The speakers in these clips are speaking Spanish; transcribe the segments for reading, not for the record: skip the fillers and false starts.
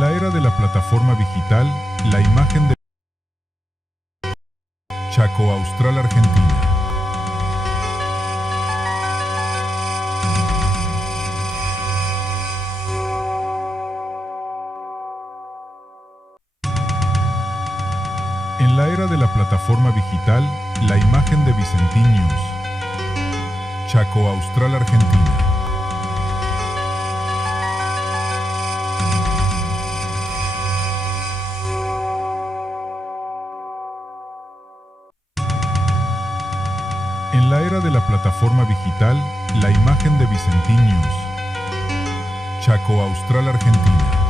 En la era de la plataforma digital, la imagen de Chaco Austral, Argentina. En la era de la plataforma digital, la imagen de Vicentín News. Chaco Austral, Argentina. En la era de la plataforma digital, la imagen de Vicentín News. Chaco Austral, Argentina.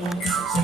Viene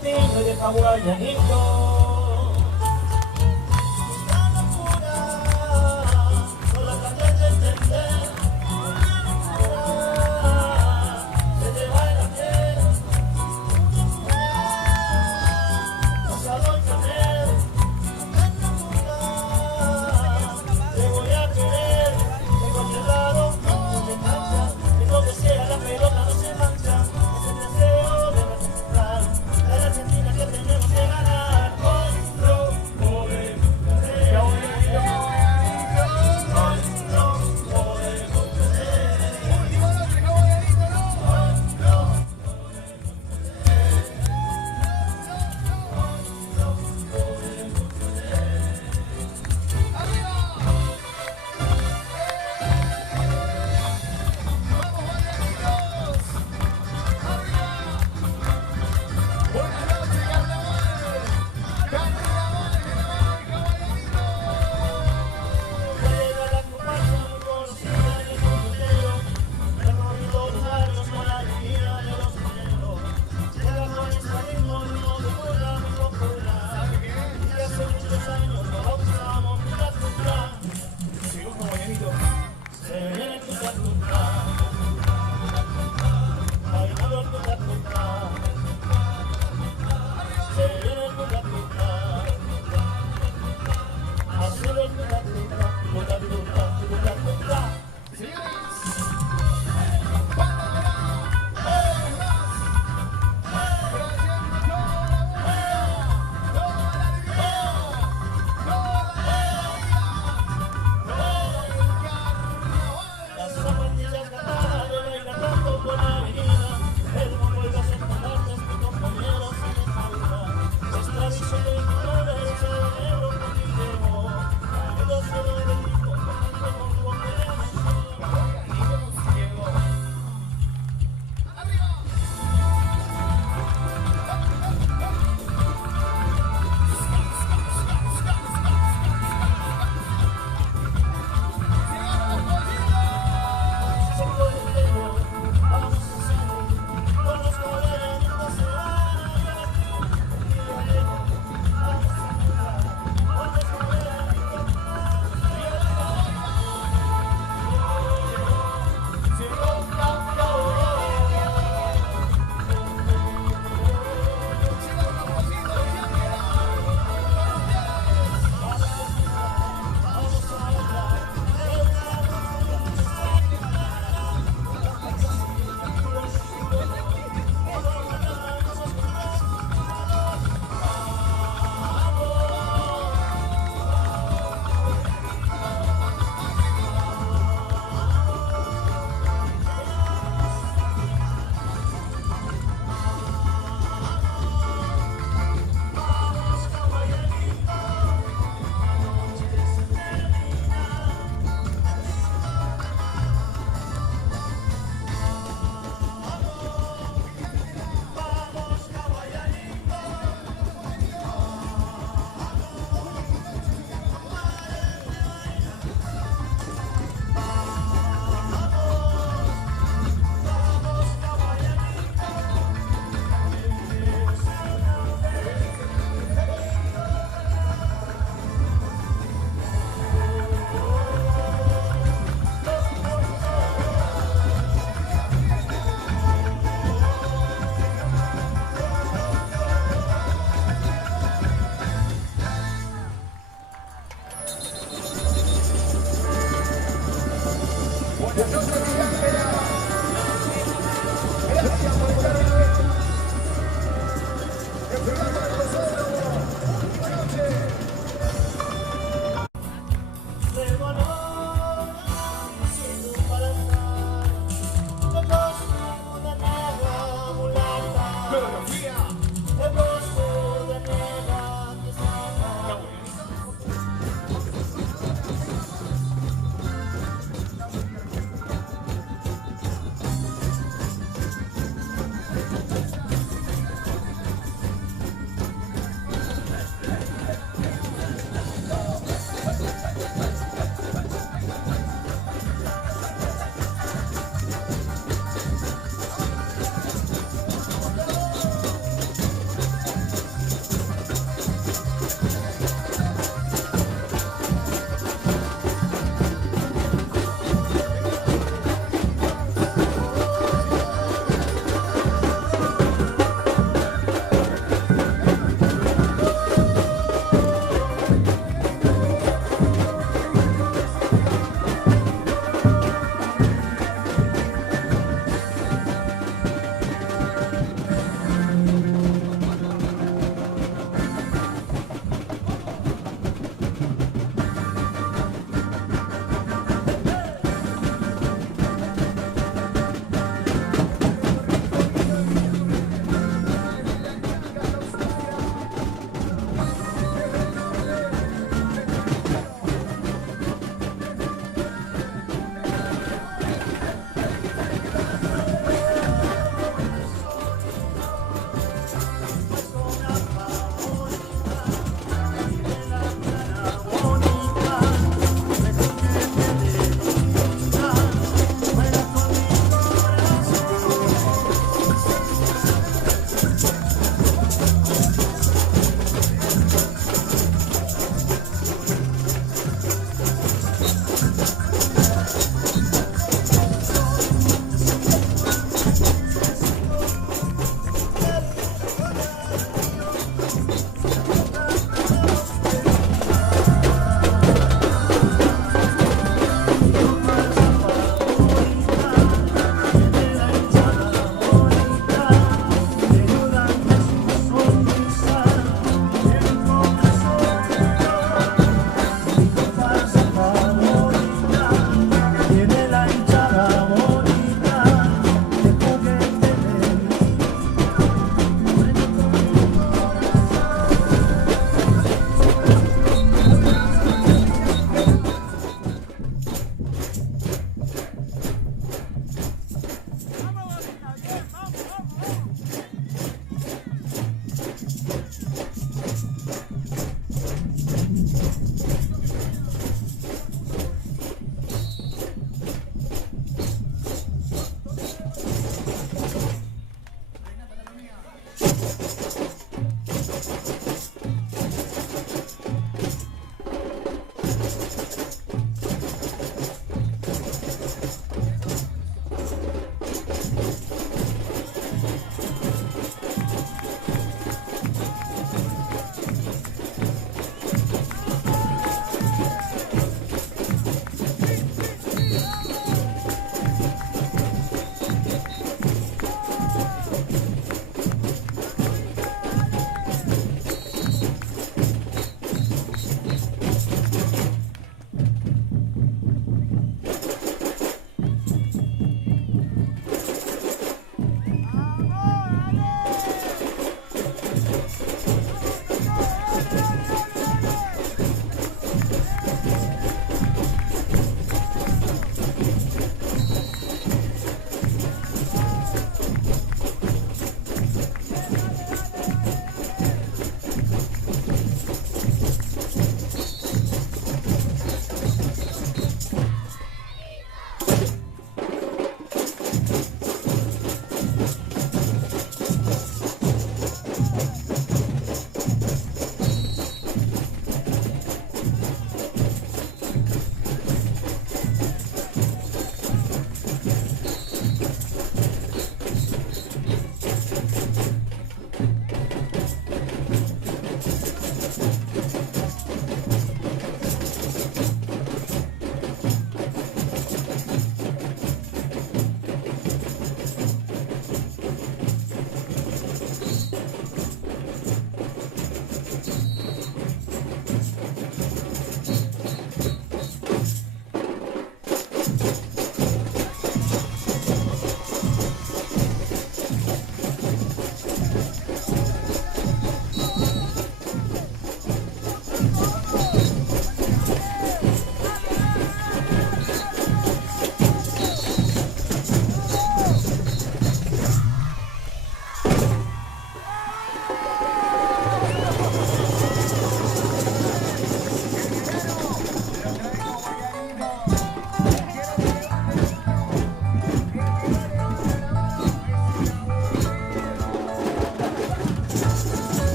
argentino y de hawaianito. Argentina que tenemos que ganar.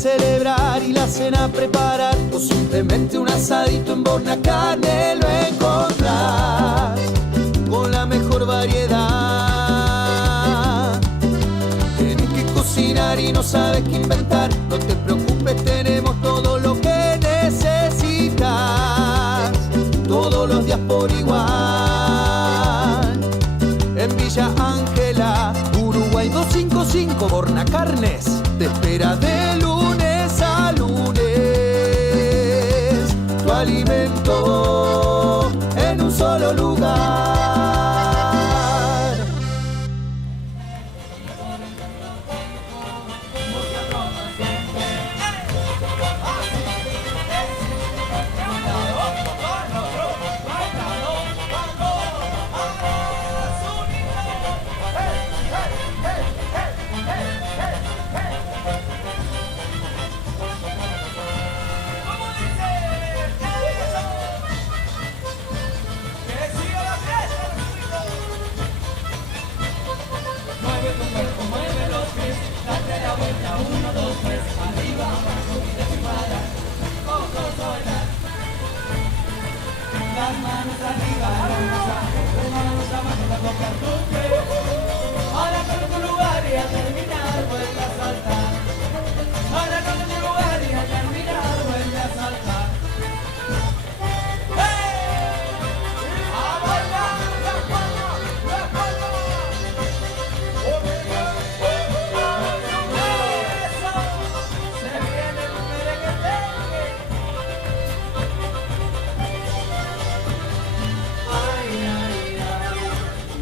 celebrar y la cena preparar, o simplemente un asadito en Borna Carne lo encontrás con la mejor variedad. Tienes que cocinar y no sabes qué inventar, no te preocupes, tenemos todo lo que necesitas, todos los días por igual. En Villa Ángela, Uruguay 255, Borna Carnes te espera de lunes a lunes. Tu alimento en un solo lugar.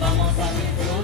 Vamos a disfrutar.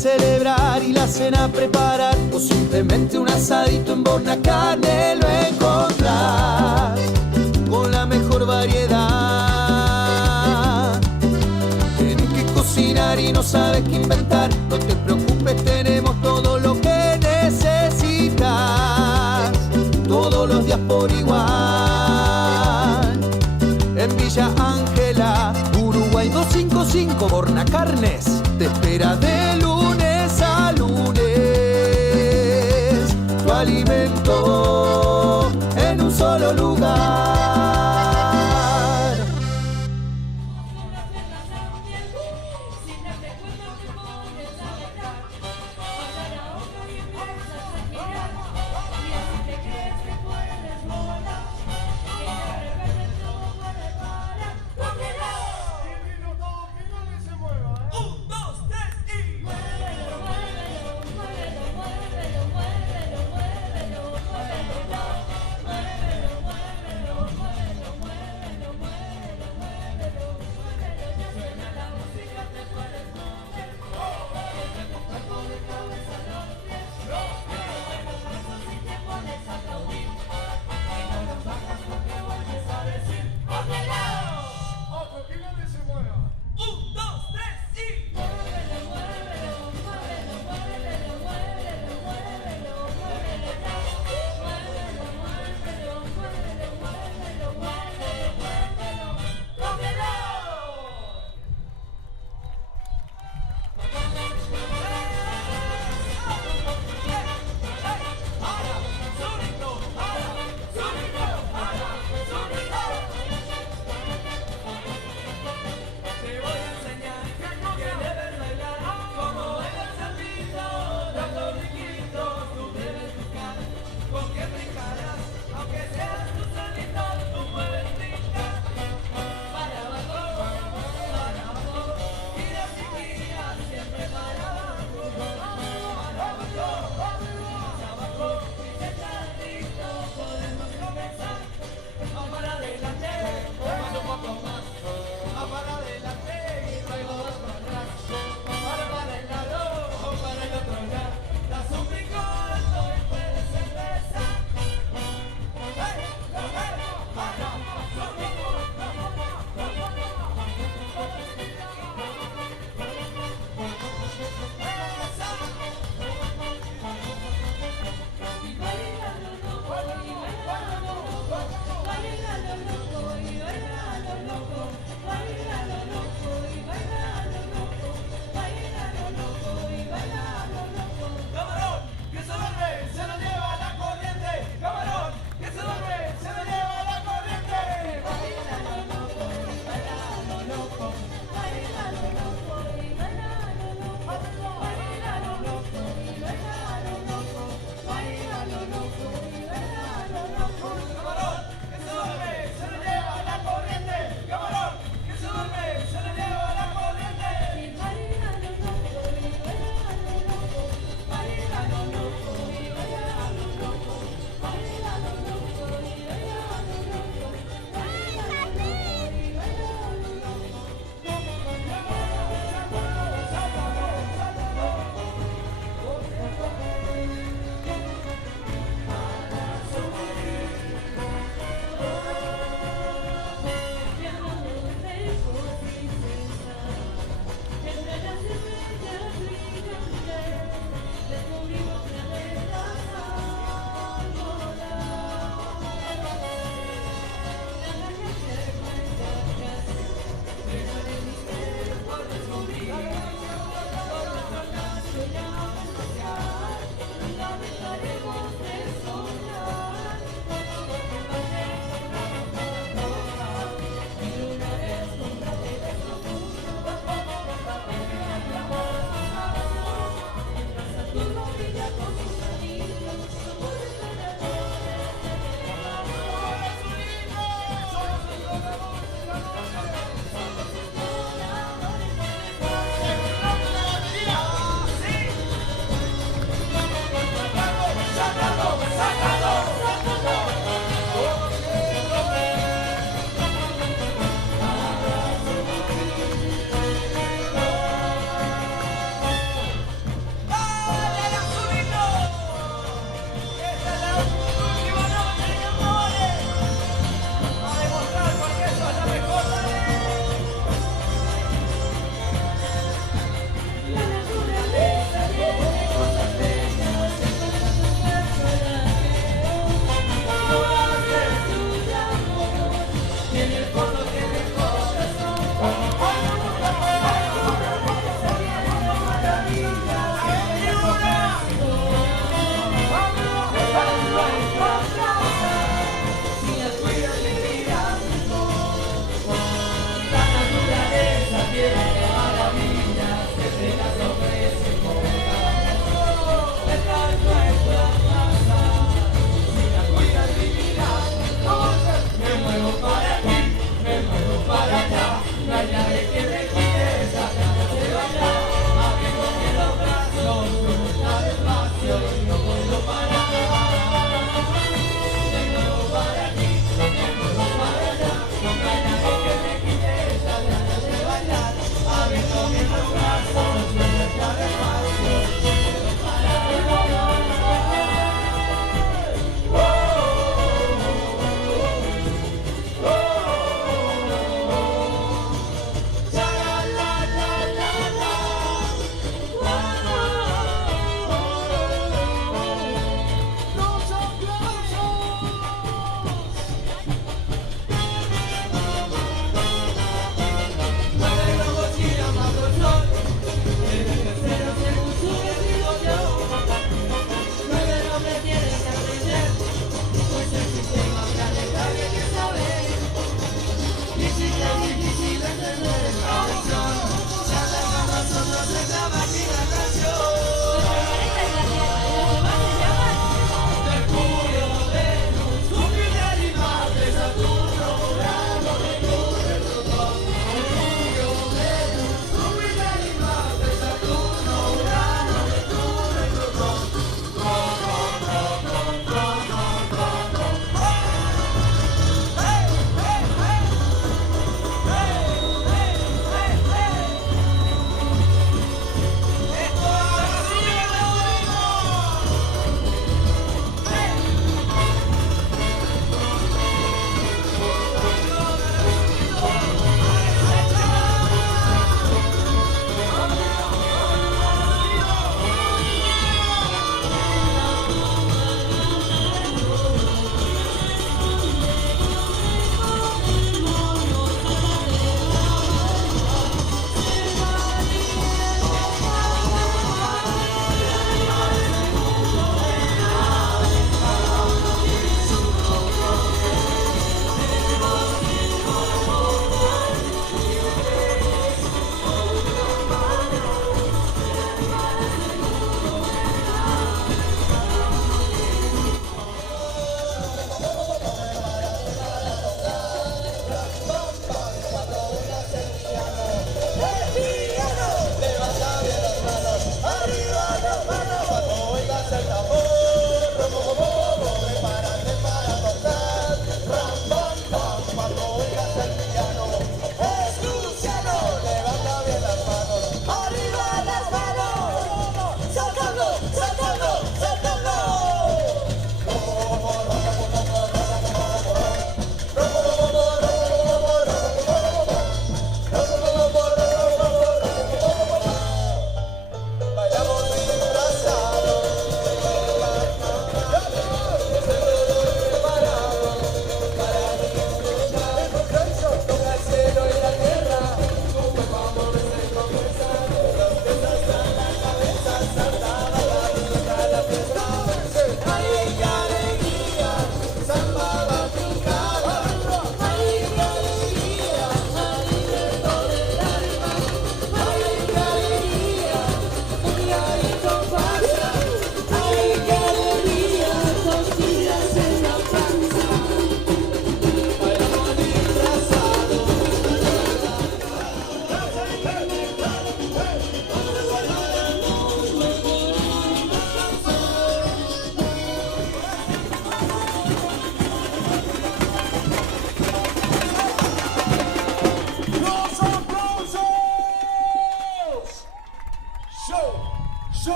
celebrar y la cena preparar, o simplemente un asadito en Borna Carne lo encontrás con la mejor variedad. Tienes que cocinar y no sabes qué inventar, no te preocupes, tenemos todo lo que necesitas, todos los días por igual. En Villa Ángela, Uruguay 255, Borna Carnes te espera de lunes a lunes. Tu alimento en un solo lugar.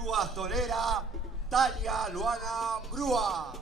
su bastonera, Talia Luana Brúa.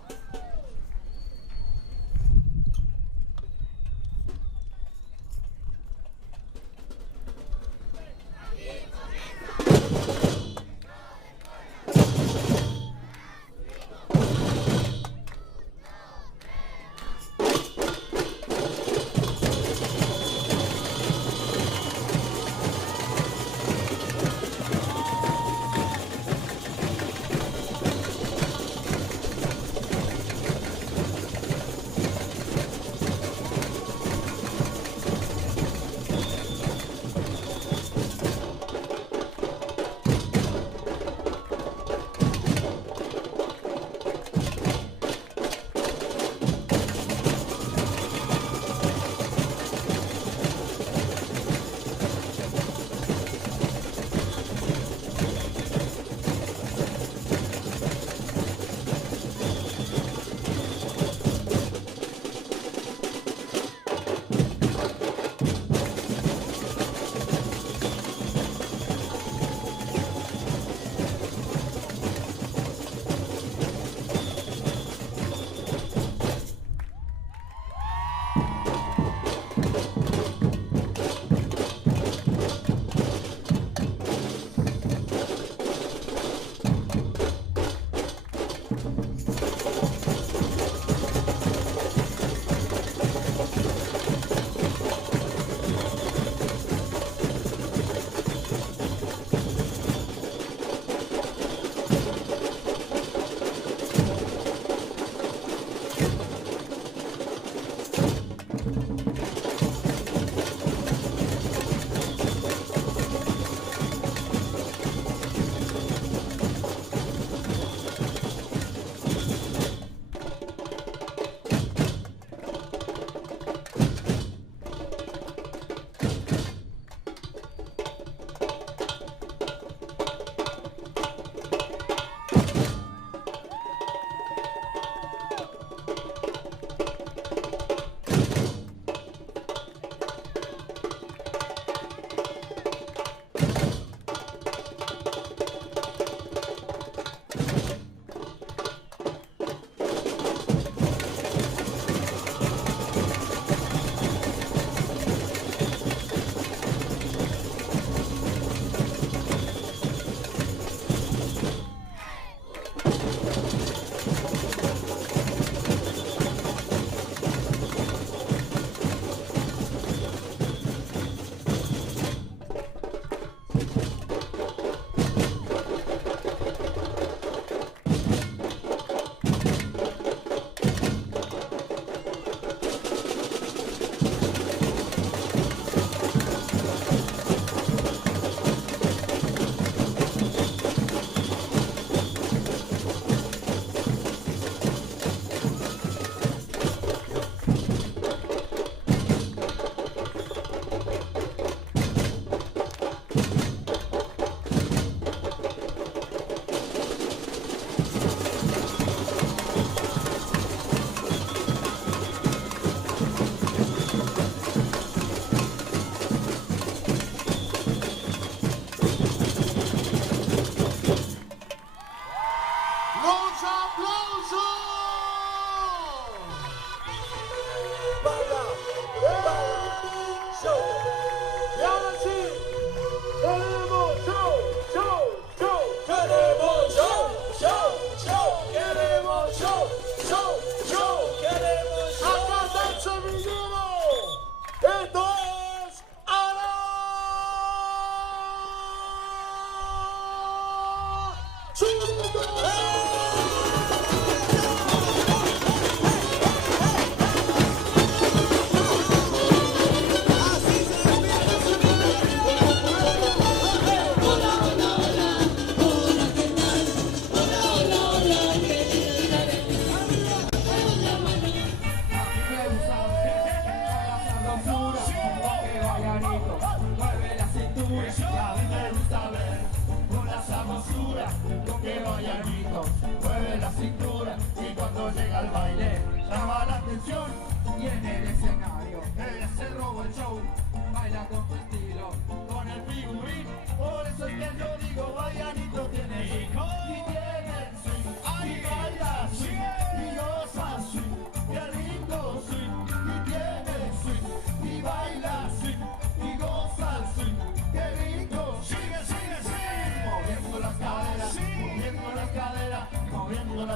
baila con tu estilo, con el figurín, por eso es que yo digo, Guayanito tiene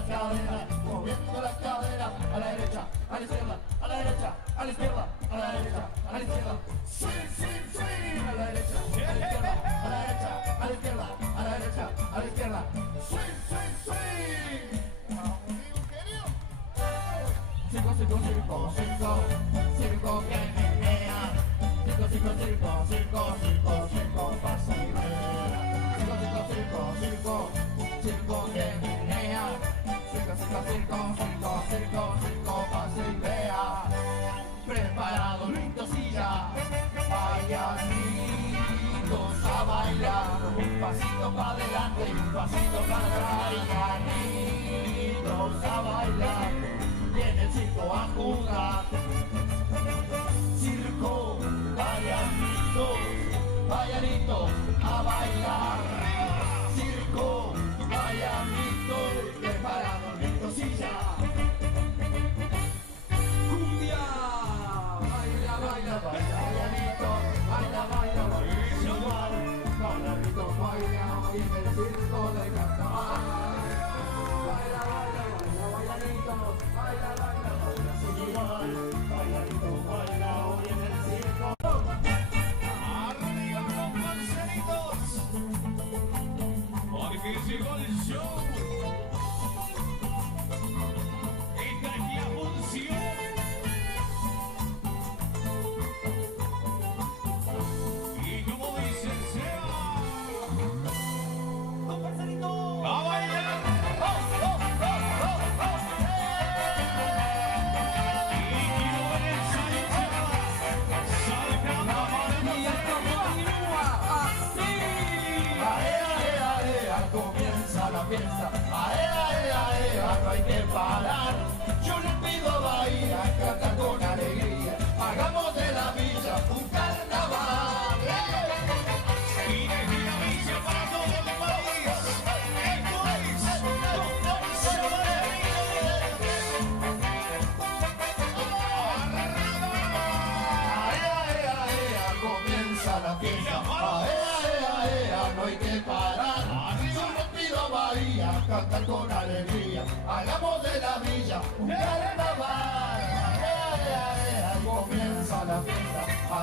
las caderas, moviendo las caderas, a la derecha, a la izquierda, a la derecha, a la izquierda, a la derecha, a la izquierda, swing, swing, swing, a la derecha, a la izquierda, a la derecha, a la izquierda, a la derecha, a la izquierda, swing, swing, swing. Circo, circo, circo, circo, circo que menea. Circo, circo, circo, circo, circo, circo, pasilera. Circo, circo, circo, circo, circo que menea. Circo, circo, circo, circo, circo, circo, pasilera. Preparado, listo, silla. Payanitos a bailar. Un pasito para adelante y un pasito para atrás. Payanitos a bailar. Viene el circo a jugar. Circo, payanitos, payanitos a bailar. Circo, payanitos, preparado, listo, silla. Cumbia, baila, baila, baila, payanitos, baila, baila, baila, igual. Payanitos, baila, y en el circo de carnaval. Baila, baila, baila, bailanitos, baila, baila, baila, igual. Bailanitos, baila, hoy en el circo. Arriba con Marcelitos, porque llegó el show. Esta es la función. Y como dice el Seba, ¡don Marcelito! ¡A bailar! Comienza la fiesta, ae, no hay que parar. Yo le pido a Bahía cantar con alegría, hagamos de la villa un carnaval. Y desde la villa para todo el país, esto es comienza la fiesta, no hay que parar. Yo le pido a Bahía cantar con alegría, hagamos de la villa un carnaval. Comienza la fiesta, no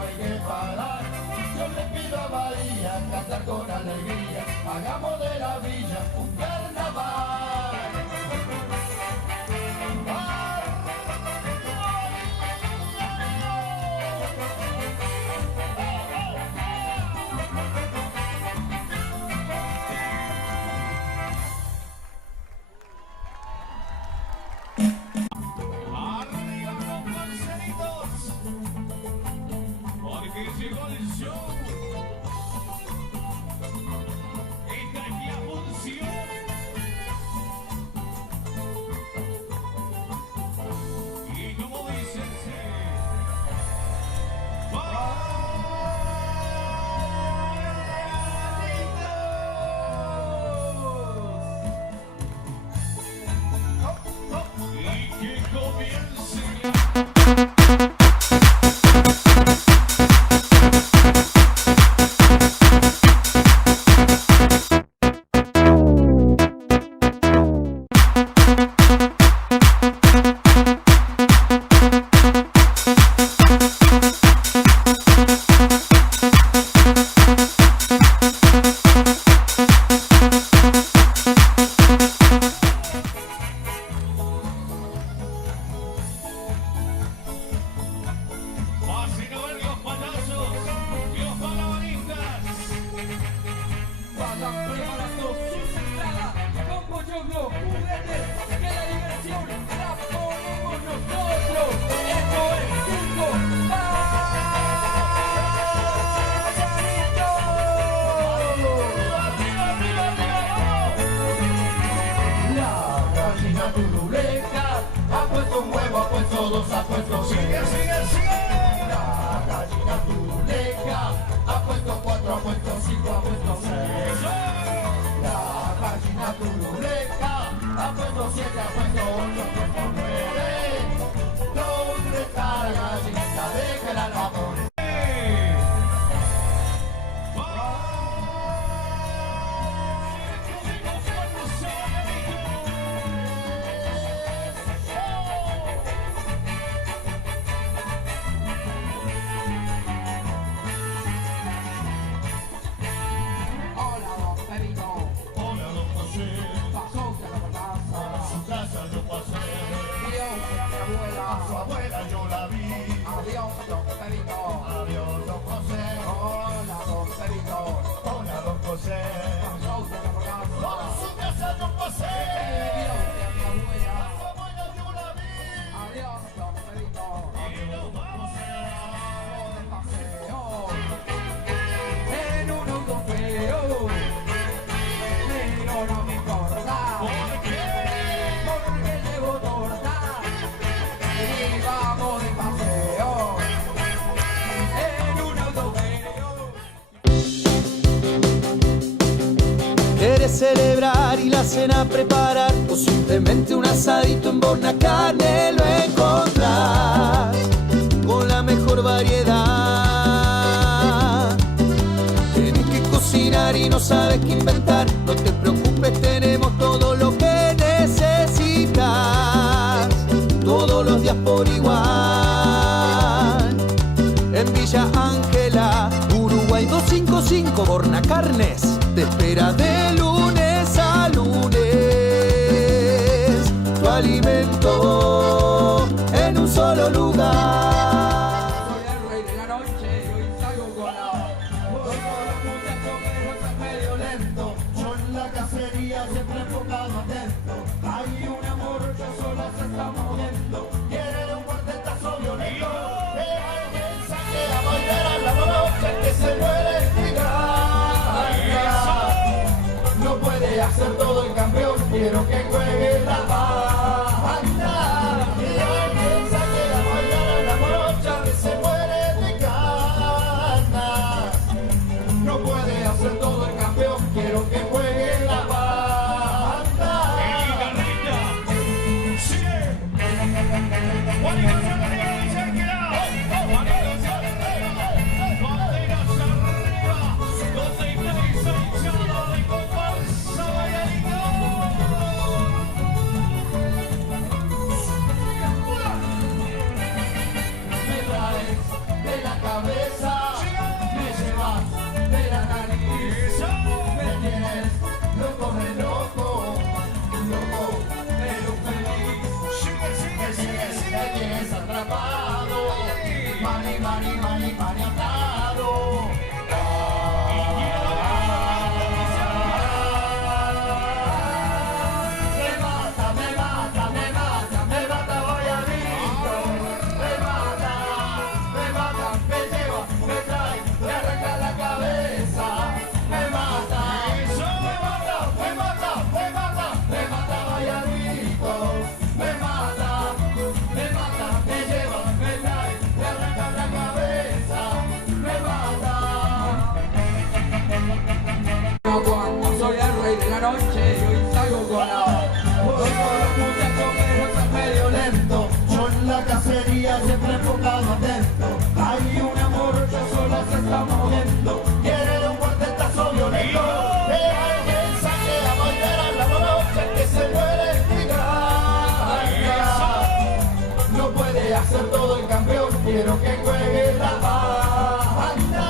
hay que parar. Yo le pido a Bahía cantar con alegría, hagamos de la villa un carnaval. Arriba con Marcelitos, porque llegó el show. Esta es la función. Y como dice el y que comience. Pasen a ver los payasos y los malabaristas. Vayan preparando sus entradas con pochoclo, juguetes, que la diversión la ponemos nosotros. Esto es Circo Payanitos. La gallina turuleca ha puesto un huevo, ha puesto dos, ha puesto sigue. La gallina turuleca ha puesto cuatro, ha puesto cinco, ha puesto seis. La gallina turuleca ha puesto siete, ha puesto ocho, ha puesto nueve. ¿Dónde está la gallinita? Déjala la pobre. Circo ¿Quieres celebrar y la cena preparar? O simplemente un asadito en Borna Carne lo encontrás con la mejor variedad. Tienes que cocinar y no sabes qué inventar. No te preocupes, tenemos todo lo que necesitas. Todos los días por igual. En Villa Ángela, Uruguay 255, Borna Carnes te espera de lunes a lunes. Tu alimento en un solo lugar. Soy el rey de la noche, hoy salgo con la... Hoy con los muchachos que no sean medio lento. Yo en la cacería siempre enfocado atento. Hay un amor que solo se está moviendo. Quiere un cuartetazo violento. Que alguien saque a bailar a la noche que se muere no puede hacer todo el campeón. Quiero que juegue la banda. Que alguien saque a bailar a la morocha que se muere de ganas. No puede hacer todo el campeón. Quiero que juegue la banda. Me traes de la cabeza, me llevas de la nariz, me tienes loco de loco, loco pero feliz. Me tienes atrapado, mani, mani, mani, mani atado. Me mata, me mata, me mata, me mata, voy a grito. Me mta, me lleva, me trae, me arranca la cabeza. Me mata, me mata, me mata, me mata, me mata, voy a grito. Me mata, me lleva, me trae, me arranca la cabeza. Me mata. Cuando soy el rey de la noche, hoy salgo con la... Hoy con los muchachos que no sean medio lento. Yo en la cacería siempre enfocado atento. Hay un amor que solo se está moviendo. Quiere un cuartetazo violento. Que alguien saque a bailar a la morocha que se muere de ganas. No puede hacer todo el campeón. Quiero que juegue la banda.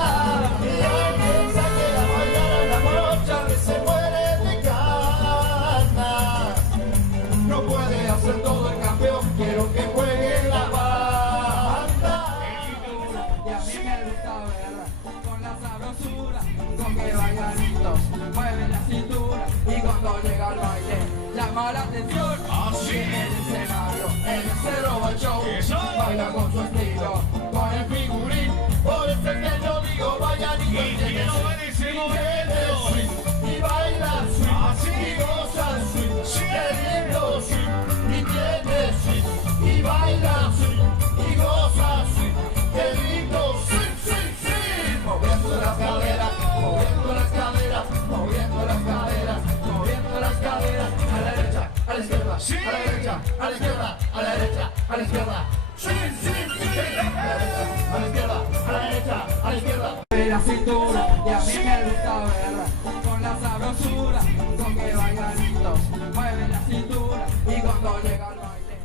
Que alguien saque a bailar a la morocha que se muere de ganas. No puede hacer todo el campeón, quiero que juegue la banda. Y a mí me gusta ver con la sabrosura, con que bailaditos mueven la cintura. Y cuando llega el baile, llama la atención. Así en el escenario, en el cerro va el show. Baila con su estilo, con el figurín. Por eso es que yo digo, bailadito. Y quiero ver ese movimiento. Y baila swing, y goza swing, qué lindo swing, y tiene swing, y baila swing, y goza swing, qué lindo swing, swing, swing. Moviendo las caderas, moviendo las caderas, moviendo las caderas, moviendo las caderas, a la derecha, a la izquierda, a la derecha, a la izquierda, a la derecha, a la izquierda. Swing, swing, swing, a la derecha, a la izquierda, a la derecha, a la izquierda. La cintura, y a mí me gusta ver con la sabrosura, con que bailaditos mueven la cintura. Y cuando llega el baile.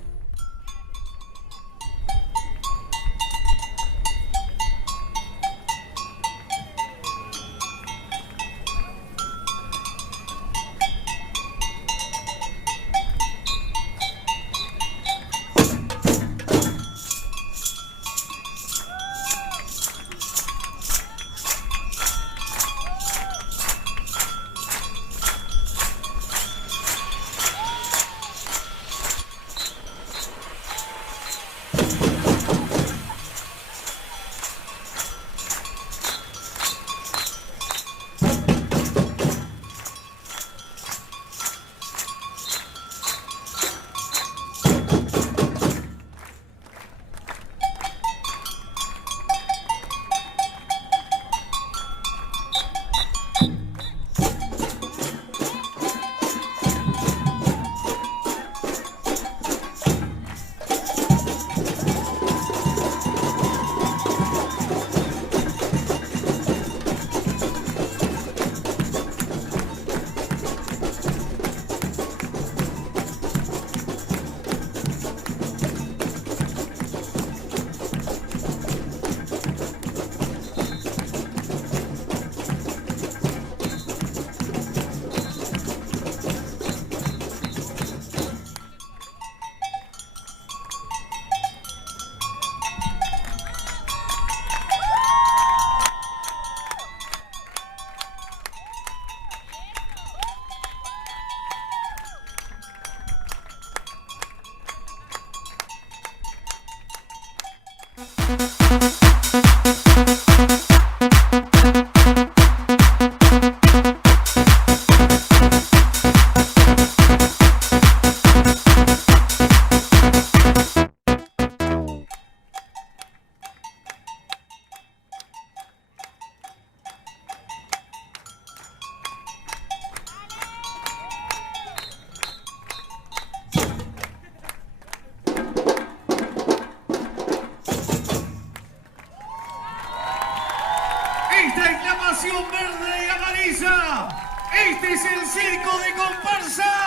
el circo de comparsa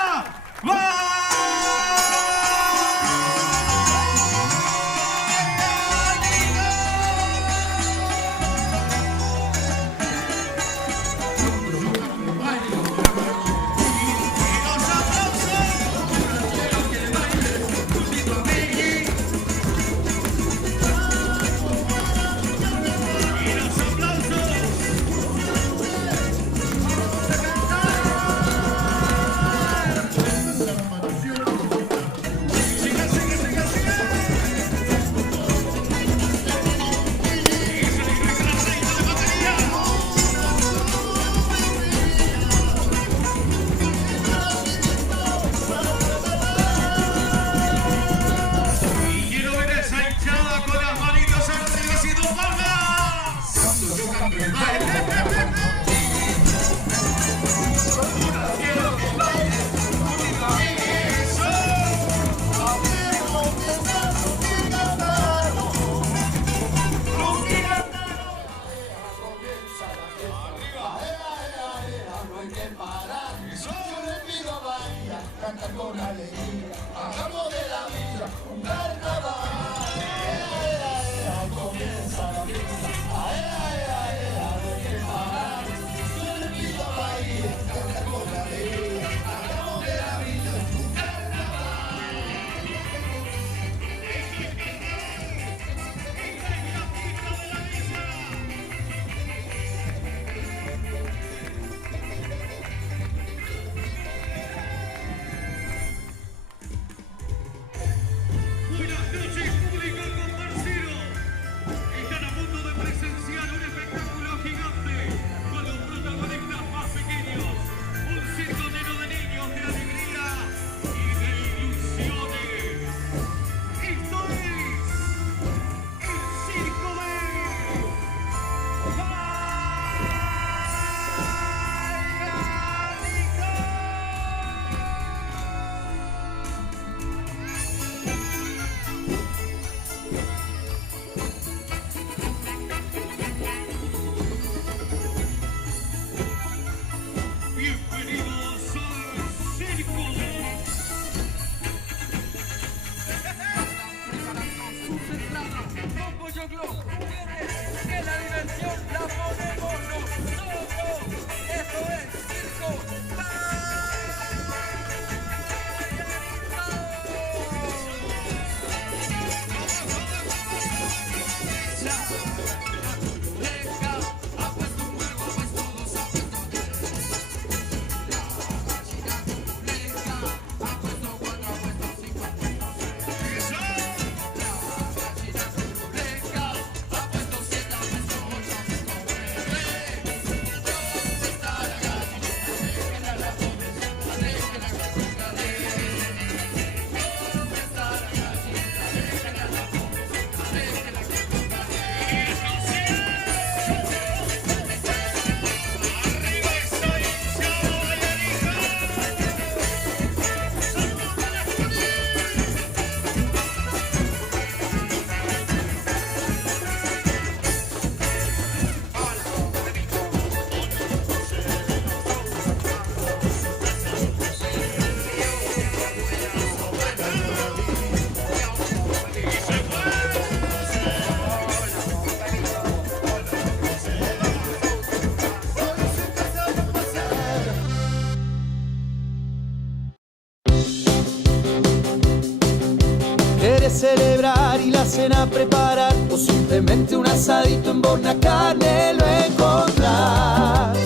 celebrar y la cena preparar, o simplemente un asadito en Bornacarne lo encontrás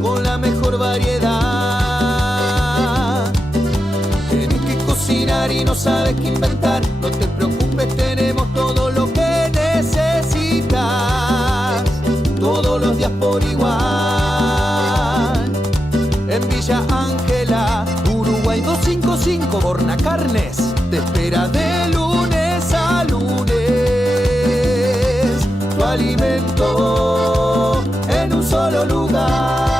con la mejor variedad. Tienes que cocinar y no sabes qué inventar, no te preocupes, tenemos todo lo que necesitas, todos los días por igual. En Villa Ángela, Uruguay 255, Bornacarnes te espera de lunes a lunes. Tu alimento en un solo lugar.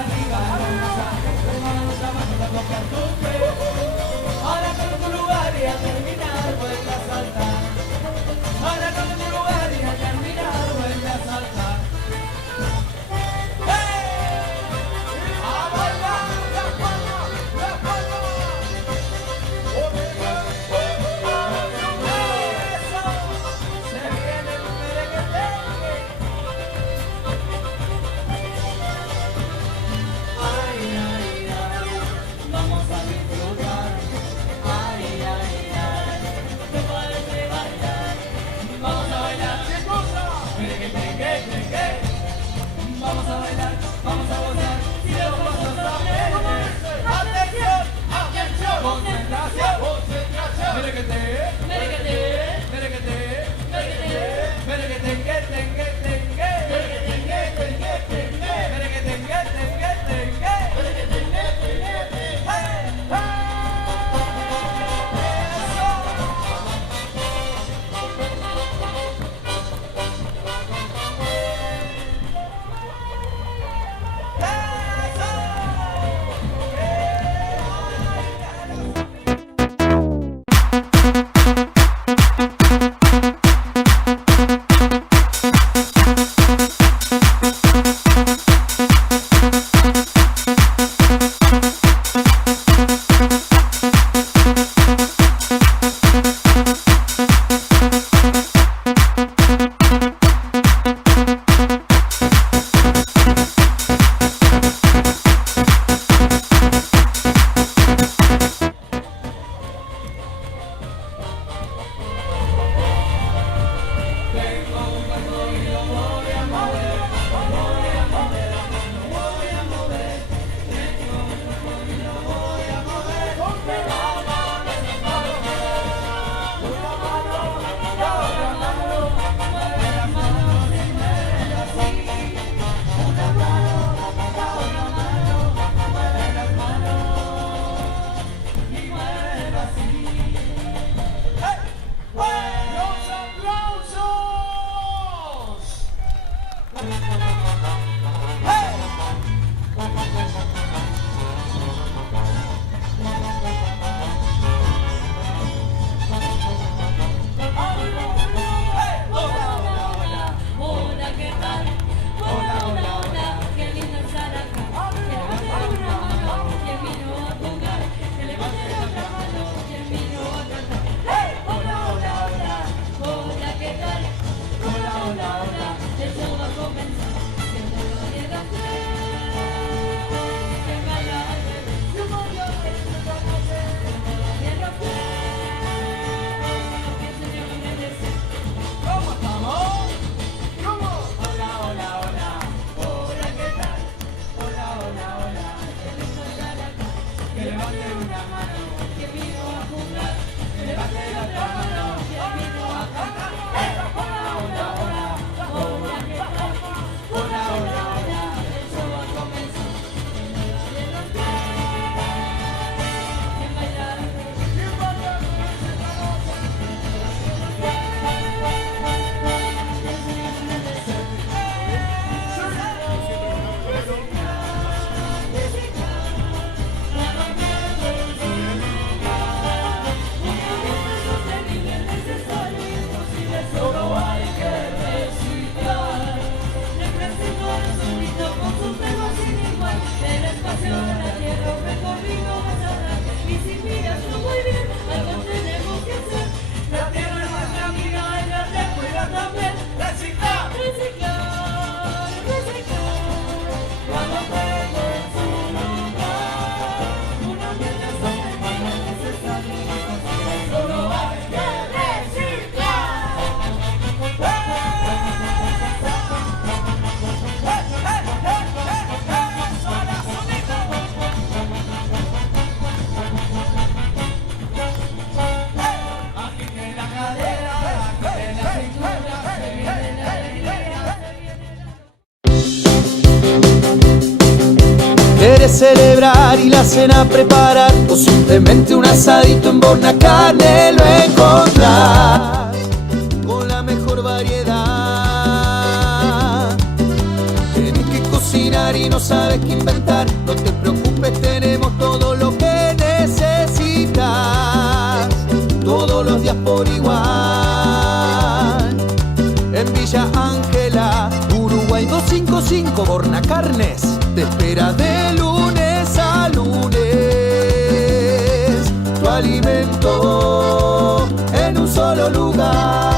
arriba, hermosa, vamos a tocar tu fe. Ahora con tu lugar y a terminar vuelve a saltar. Ahora con tu lugar y a terminar vuelve a saltar. ¡A bailar las palmas, las palmas! Se viene el merengue. Ay, ay, ay, vamos a disfrutar. Ay, ay, ay, no parece bailar. Vamos a bailar, merengue. Vamos a bailar, vamos a gozar. Si lo vamos a saber. Atención, atención, concentración, concentración. Merengue, merengue, merengue, merengue, ¿Quieres celebrar y la cena preparar? O simplemente un asadito en Bonacarne lo encontrás con la mejor variedad. Tienes que cocinar y no sabes qué inventar. por igual. En Villa Ángela, Uruguay 255, Borna Carnes te espera de lunes a lunes. Tu alimento en un solo lugar.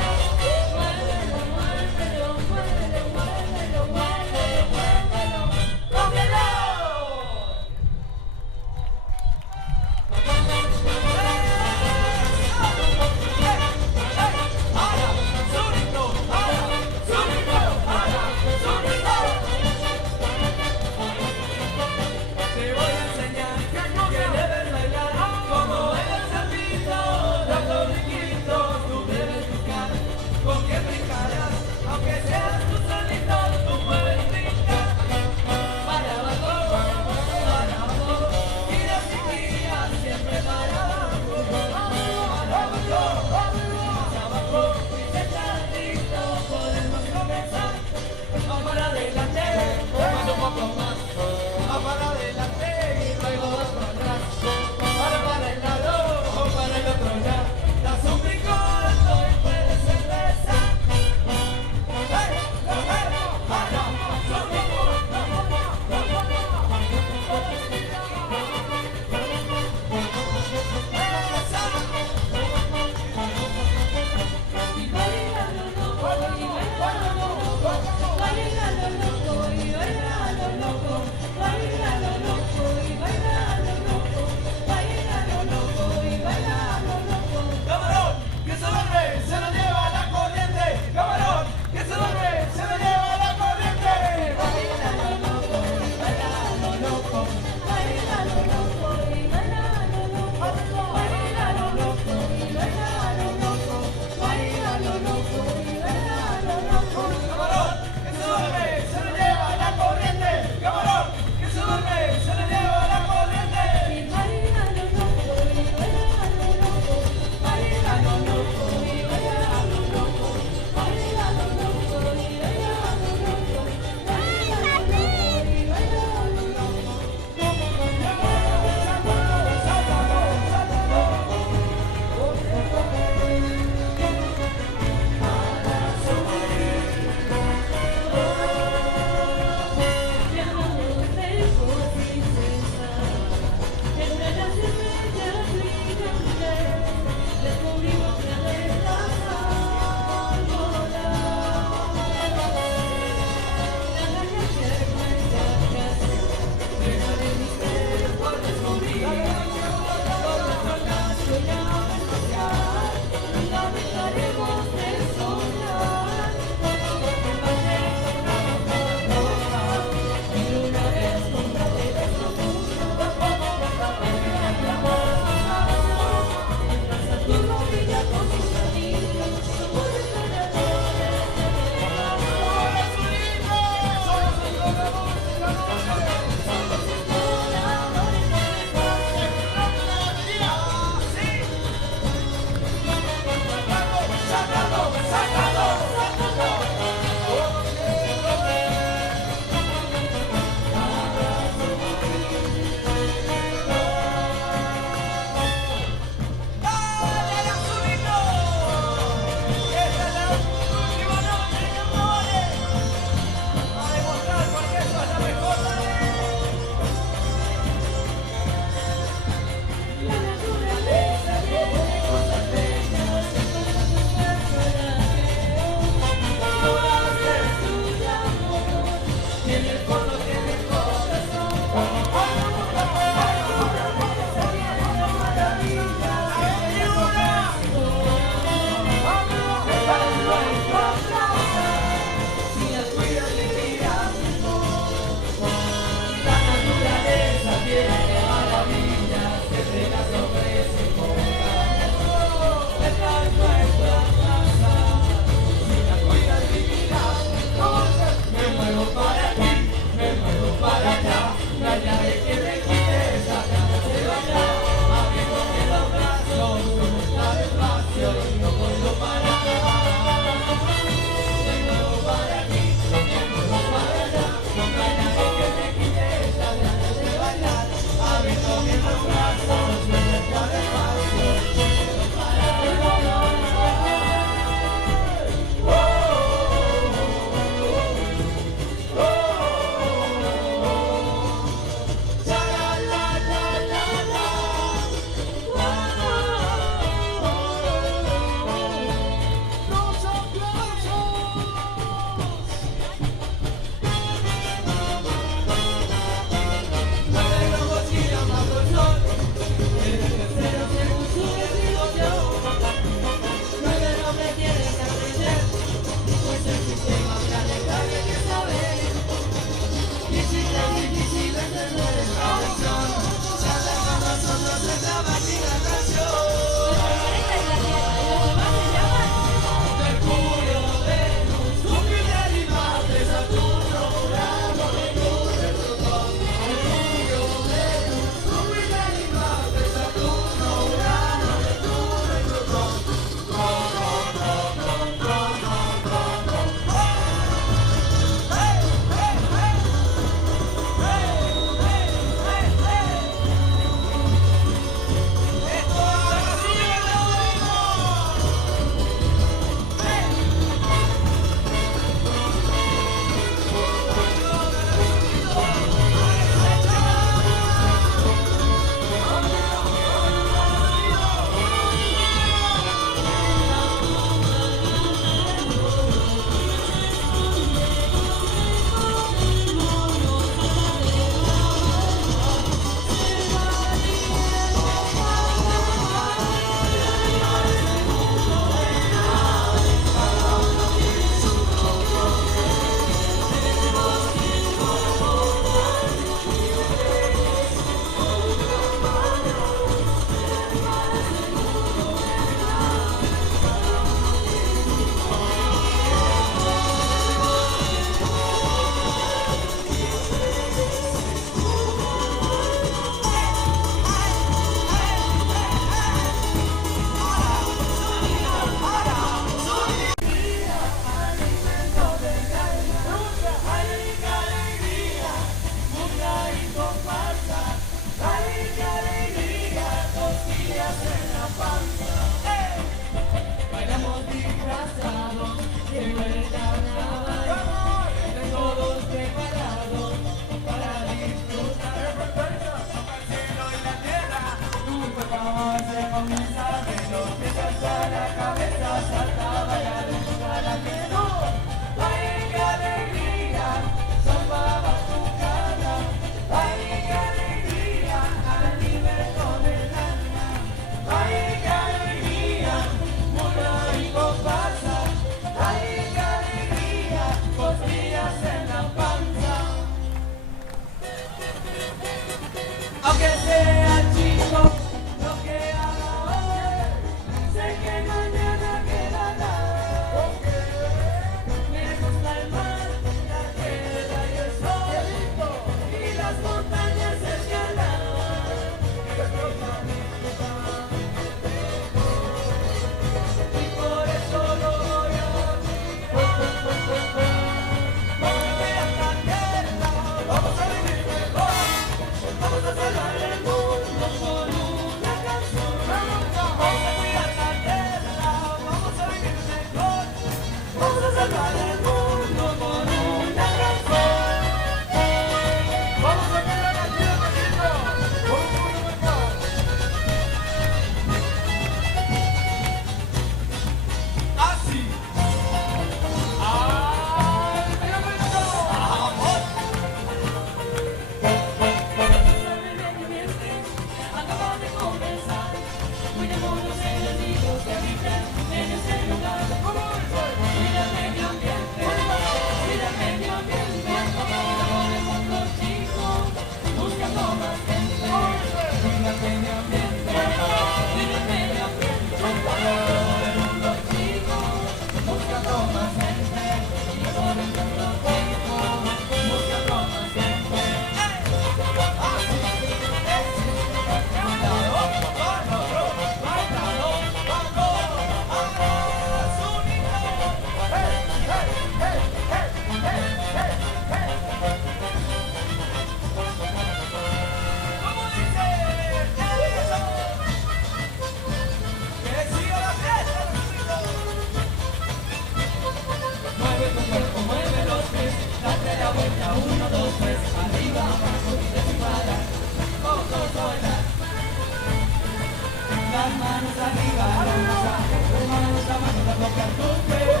arriba la mesa, tus manos abajo para tocar tus pies.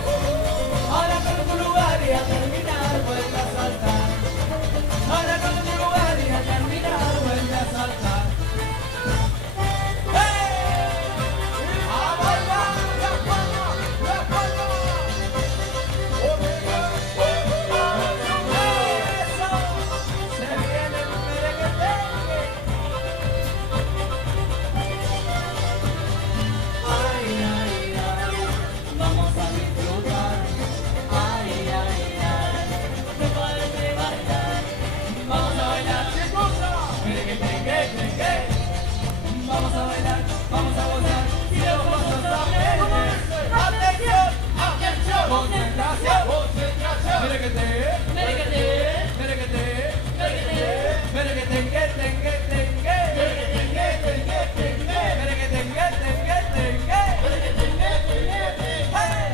Ahora coge tu lugar y al terminar vuelve a saltar. Ahora coge tu lugar y al terminar vuelve a saltar. Vamos a bailar, vamos a gozar y los pasos también. ¡Atención! ¡Atención! ¡Concentración! ¡Concentración! ¡Merequete! ¡Merequete! ¡Merequete! ¡Merequete! ¡Merequete! ¡Tengue! ¡Tengue! ¡Merequete! ¡Tengue! ¡Tengue! ¡Merequete! ¡Tengue! ¡Tengue! ¡Merequete! ¡Tengue! ¡Hey!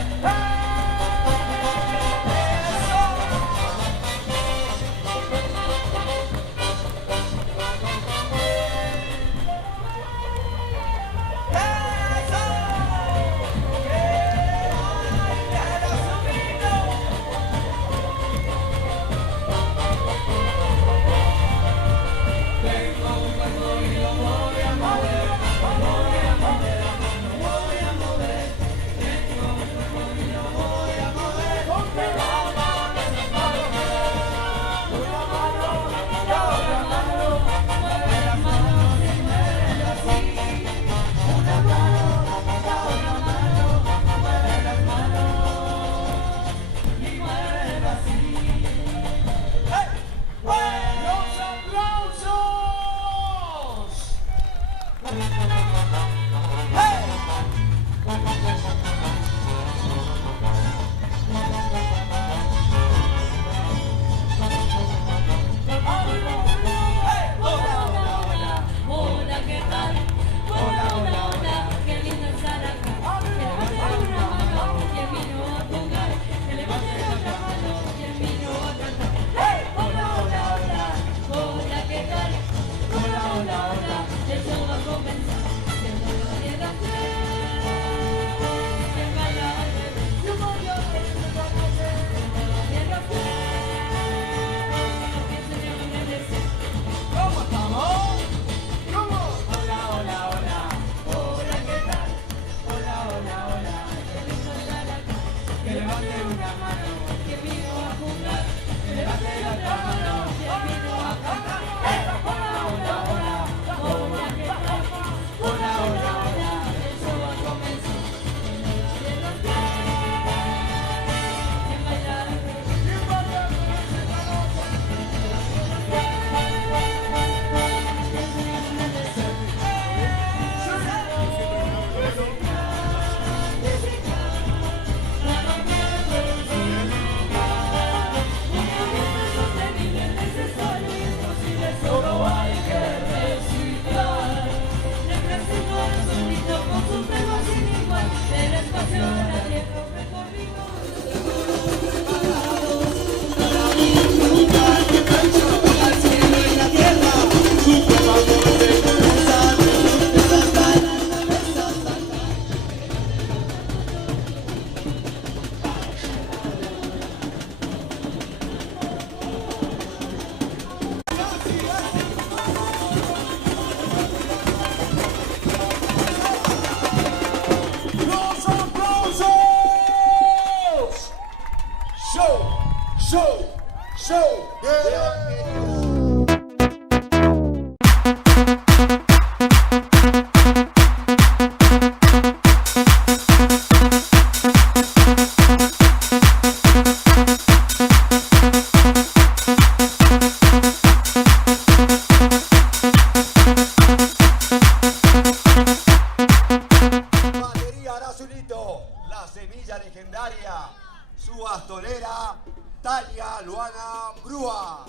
su bastonera, Talia Luana Brúa.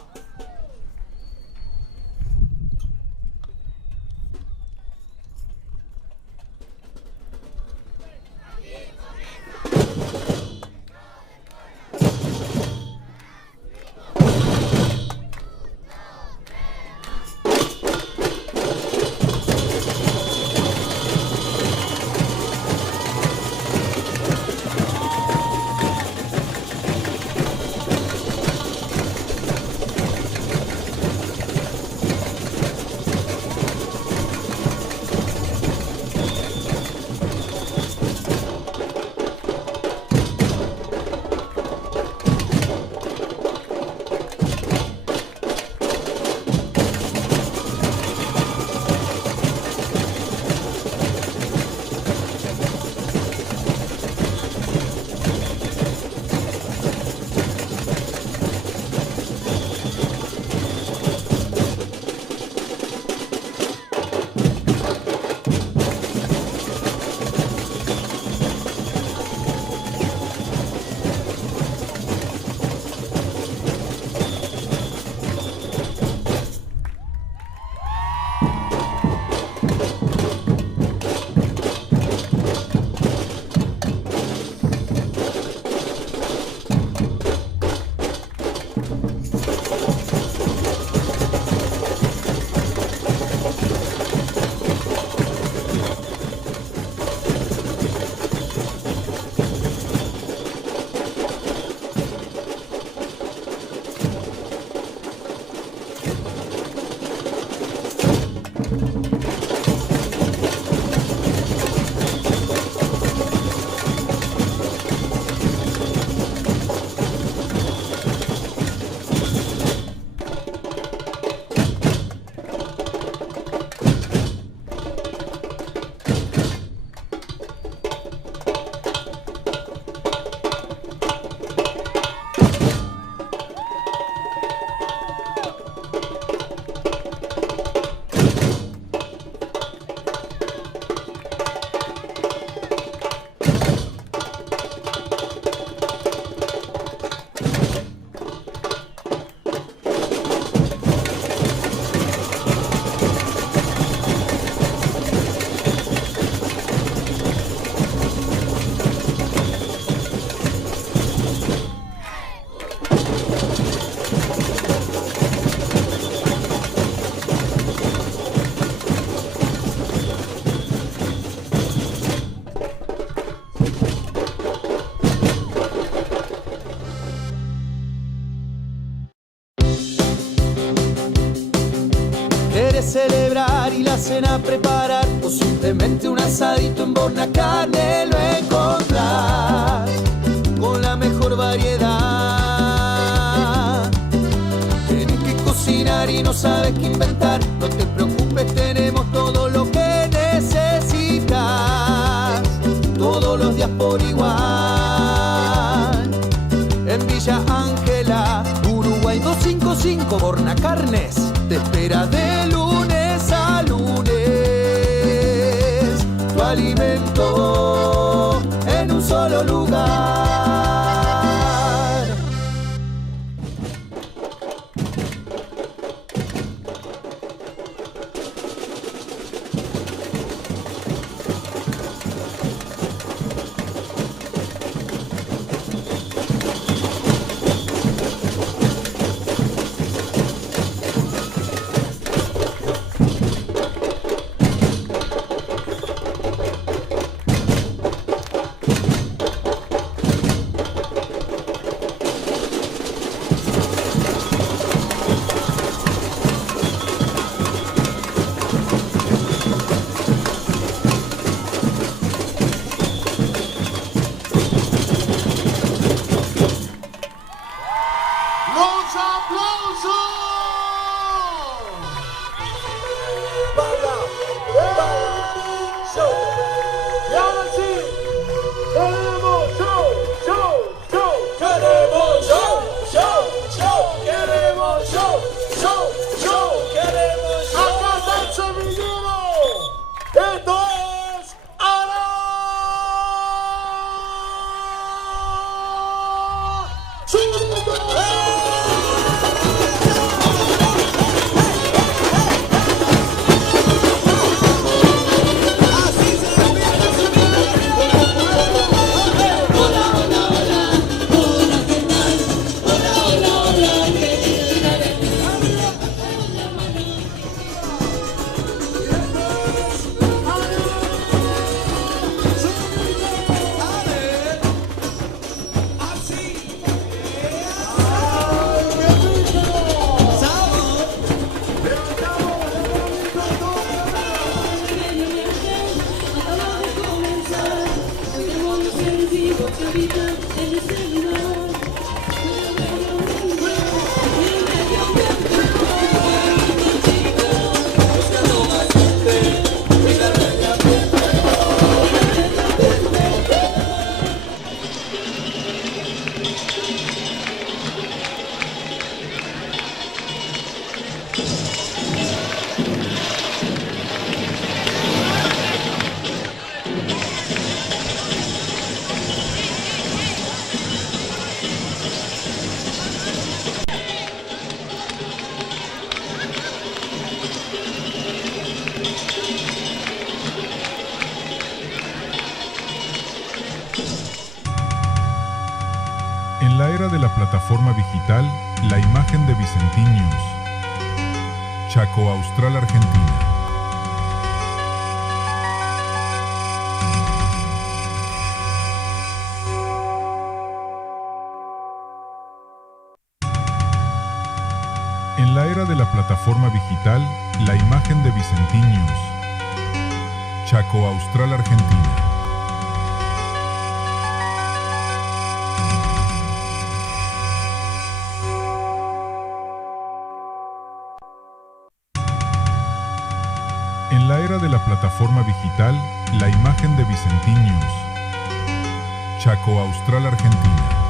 celebrar y la cena preparar, o simplemente un asadito en Borna Carne lo encontrás con la mejor variedad. Tienes que cocinar y no sabes qué inventar, no te preocupes, tenemos todo lo que necesitas, todos los días por igual. En Villa Ángela, Uruguay 255, Borna Carnes te espera de lunes a lunes. Tu alimento en un solo lugar. En la era de la plataforma digital, la imagen de Vicentinius. Chaco Austral, Argentina. En la era de la plataforma digital, la imagen de Vicentinius. Chaco Austral, Argentina. En la era de la plataforma digital, la imagen de Vicentinius. Chaco Austral, Argentina.